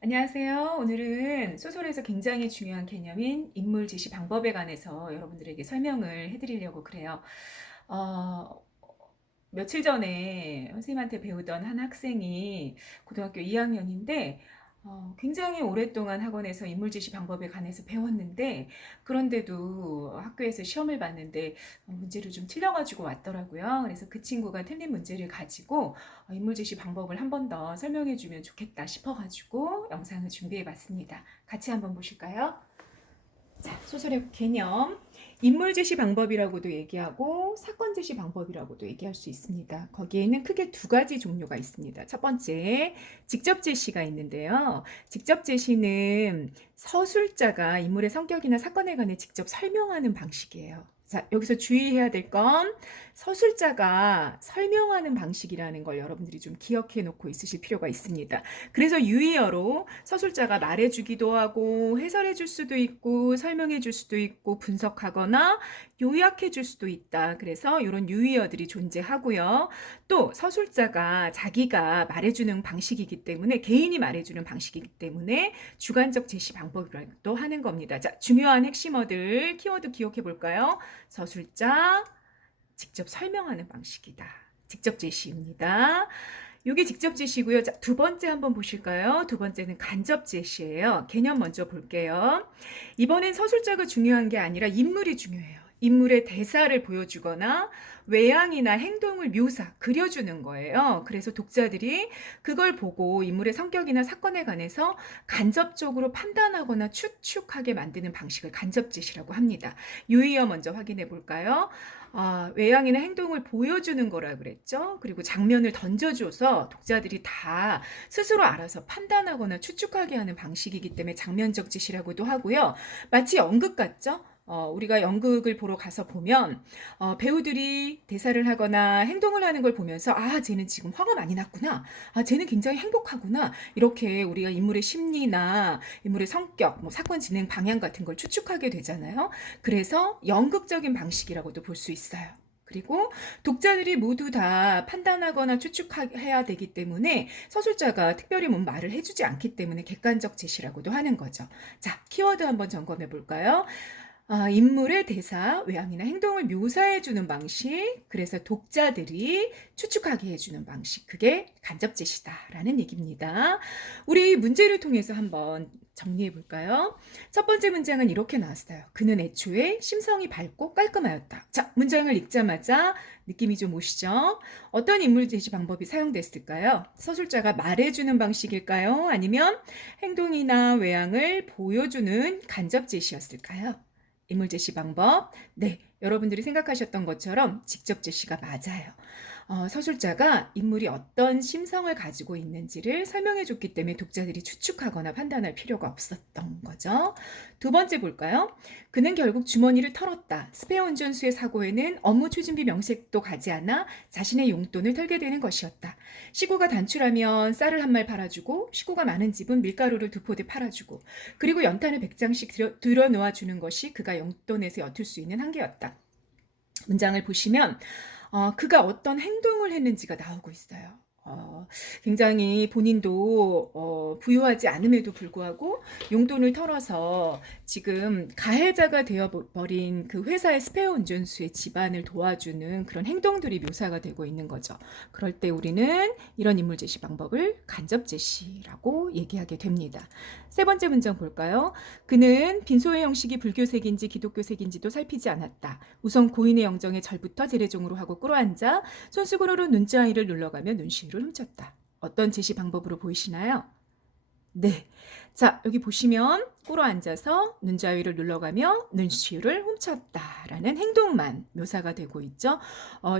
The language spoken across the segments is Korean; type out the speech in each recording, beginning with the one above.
안녕하세요. 오늘은 소설에서 굉장히 중요한 개념인 인물 제시 방법에 관해서 여러분들에게 설명을 해드리려고 그래요. 어, 며칠 전에 선생님한테 배우던 한 학생이 고등학교 2학년인데 굉장히 오랫동안 학원에서 인물 제시 방법에 관해서 배웠는데 그런데도 학교에서 시험을 봤는데 문제를 좀 틀려가지고 왔더라고요. 그래서 그 친구가 틀린 문제를 가지고 인물 제시 방법을 한 번 더 설명해 주면 좋겠다 싶어가지고 영상을 준비해 봤습니다. 같이 한번 보실까요? 자, 소설의 개념. 인물 제시 방법이라고도 얘기하고 사건 제시 방법이라고도 얘기할 수 있습니다. 거기에는 크게 두 가지 종류가 있습니다. 첫 번째, 직접 제시가 있는데요. 직접 제시는 서술자가 인물의 성격이나 사건에 관해 직접 설명하는 방식이에요. 자, 여기서 주의해야 될 건 서술자가 설명하는 방식이라는 걸 여러분들이 좀 기억해 놓고 있으실 필요가 있습니다. 그래서 유의어로 서술자가 말해주기도 하고 해설해 줄 수도 있고 설명해 줄 수도 있고 분석하거나 요약해 줄 수도 있다. 그래서 이런 유의어들이 존재하고요. 또 서술자가 자기가 말해주는 방식이기 때문에 개인이 말해주는 방식이기 때문에 주관적 제시 방법이라고 하는 겁니다. 자, 중요한 핵심어들 키워드 기억해 볼까요? 서술자, 직접 설명하는 방식이다. 직접 제시입니다. 이게 직접 제시고요. 자, 두 번째 한번 보실까요? 두 번째는 간접 제시예요. 개념 먼저 볼게요. 이번엔 서술자가 중요한 게 아니라 인물이 중요해요. 인물의 대사를 보여주거나 외양이나 행동을 그려주는 거예요. 그래서 독자들이 그걸 보고 인물의 성격이나 사건에 관해서 간접적으로 판단하거나 추측하게 만드는 방식을 간접 제시라고 합니다. 유의어 먼저 확인해 볼까요? 외양이나 행동을 보여주는 거라 그랬죠. 그리고 장면을 던져줘서 독자들이 다 스스로 알아서 판단하거나 추측하게 하는 방식이기 때문에 장면적 지시라고도 하고요. 마치 연극 같죠? 우리가 연극을 보러 가서 보면 배우들이 대사를 하거나 행동을 하는 걸 보면서 쟤는 지금 화가 많이 났구나. 쟤는 굉장히 행복하구나. 이렇게 우리가 인물의 심리나 인물의 성격, 뭐 사건 진행 방향 같은 걸 추측하게 되잖아요. 그래서 연극적인 방식이라고도 볼 수 있어요. 그리고 독자들이 모두 다 판단하거나 추측해야 되기 때문에 서술자가 특별히 뭔 말을 해주지 않기 때문에 객관적 제시라고도 하는 거죠. 자, 키워드 한번 점검해 볼까요? 인물의 대사, 외향이나 행동을 묘사해주는 방식, 그래서 독자들이 추측하게 해주는 방식, 그게 간접 제시다라는 얘기입니다. 우리 문제를 통해서 한번 정리해 볼까요? 첫 번째 문장은 이렇게 나왔어요. 그는 애초에 심성이 밝고 깔끔하였다. 자, 문장을 읽자마자 느낌이 좀 오시죠? 어떤 인물 제시 방법이 사용됐을까요? 서술자가 말해주는 방식일까요? 아니면 행동이나 외향을 보여주는 간접 제시였을까요? 인물 제시 방법. 네, 여러분들이 생각하셨던 것처럼 직접 제시가 맞아요. 서술자가 인물이 어떤 심성을 가지고 있는지를 설명해 줬기 때문에 독자들이 추측하거나 판단할 필요가 없었던 거죠. 두 번째 볼까요? 그는 결국 주머니를 털었다. 스페어 운전수의 사고에는 업무 추진비 명색도 가지 않아 자신의 용돈을 털게 되는 것이었다. 시구가 단출하면 쌀을 한 말 팔아주고 시구가 많은 집은 밀가루를 두 포대 팔아주고 그리고 연탄을 100장씩 들여놓아 주는 것이 그가 용돈에서 엿을 수 있는 한계였다. 문장을 보시면 그가 어떤 행동을 했는지가 나오고 있어요. 굉장히 본인도 부유하지 않음에도 불구하고 용돈을 털어서 지금 가해자가 되어버린 그 회사의 스페어 운전수의 집안을 도와주는 그런 행동들이 묘사가 되고 있는 거죠. 그럴 때 우리는 이런 인물 제시 방법을 간접 제시라고 얘기하게 됩니다. 세 번째 문장 볼까요? 그는 빈소의 형식이 불교색인지 기독교색인지도 살피지 않았다. 우선 고인의 영정에 절부터 제례종으로 하고 꿇어앉아 손수건으로 눈자위를 눌러가며 눈시울을 훔쳤다. 어떤 제시 방법으로 보이시나요? 네. 자, 여기 보시면 꿇어 앉아서 눈자위를 눌러가며 눈시울을 훔쳤다라는 행동만 묘사가 되고 있죠.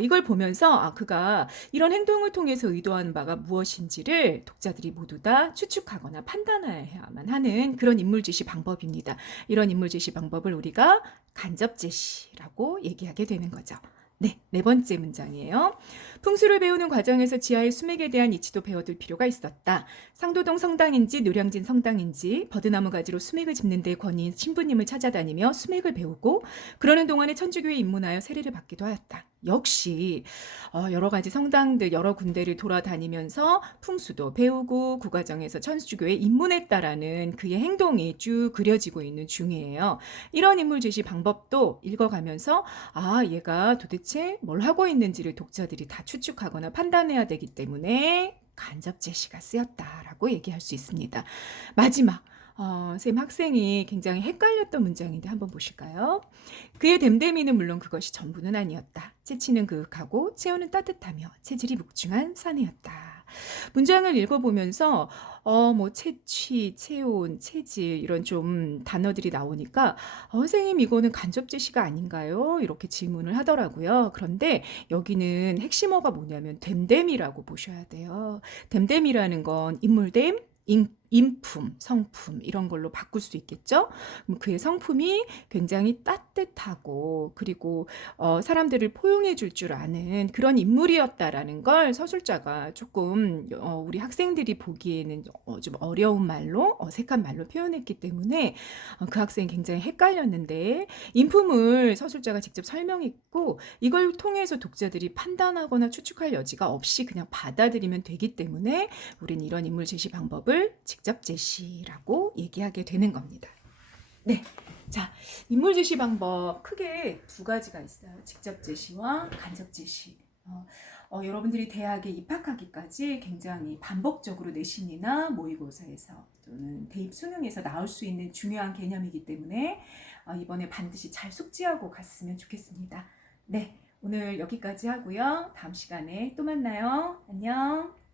이걸 보면서 그가 이런 행동을 통해서 의도하는 바가 무엇인지를 독자들이 모두 다 추측하거나 판단해야만 하는 그런 인물 제시 방법입니다. 이런 인물 제시 방법을 우리가 간접 제시라고 얘기하게 되는 거죠. 네, 네 번째 문장이에요. 풍수를 배우는 과정에서 지하의 수맥에 대한 이치도 배워둘 필요가 있었다. 상도동 성당인지 노량진 성당인지 버드나무 가지로 수맥을 짚는 데 권위인 신부님을 찾아다니며 수맥을 배우고 그러는 동안에 천주교에 입문하여 세례를 받기도 하였다. 역시 여러 가지 성당들 여러 군데를 돌아다니면서 풍수도 배우고 그 과정에서 천주교에 입문했다라는 그의 행동이 쭉 그려지고 있는 중이에요. 이런 인물 제시 방법도 읽어가면서 얘가 도대체 뭘 하고 있는지를 독자들이 다 추측하거나 판단해야 되기 때문에 간접 제시가 쓰였다라고 얘기할 수 있습니다. 마지막 쌤 학생이 굉장히 헷갈렸던 문장인데 한번 보실까요? 그의 됨됨이는 물론 그것이 전부는 아니었다. 채취는 그윽하고 체온은 따뜻하며 체질이 묵중한 사내였다. 문장을 읽어보면서 뭐 채취, 체온, 체질 이런 좀 단어들이 나오니까 선생님 이거는 간접 제시가 아닌가요? 이렇게 질문을 하더라고요. 그런데 여기는 핵심어가 뭐냐면 됨됨이라고 보셔야 돼요. 됨됨이라는 건 인물됨, 인품, 성품 이런 걸로 바꿀 수 있겠죠? 그의 성품이 굉장히 따뜻하고 그리고 사람들을 포용해 줄 줄 아는 그런 인물이었다라는 걸 서술자가 조금 우리 학생들이 보기에는 좀 어려운 말로 어색한 말로 표현했기 때문에 그 학생이 굉장히 헷갈렸는데 인품을 서술자가 직접 설명했고 이걸 통해서 독자들이 판단하거나 추측할 여지가 없이 그냥 받아들이면 되기 때문에 우린 이런 인물 제시 방법을 직접 제시라고 얘기하게 되는 겁니다. 네. 자, 인물 제시 방법 크게 두 가지가 있어요. 직접 제시와 간접 제시. 여러분들이 대학에 입학하기까지 굉장히 반복적으로 내신이나 모의고사에서 또는 대입 수능에서 나올 수 있는 중요한 개념이기 때문에 이번에 반드시 잘 숙지하고 갔으면 좋겠습니다. 네, 오늘 여기까지 하고요. 다음 시간에 또 만나요. 안녕.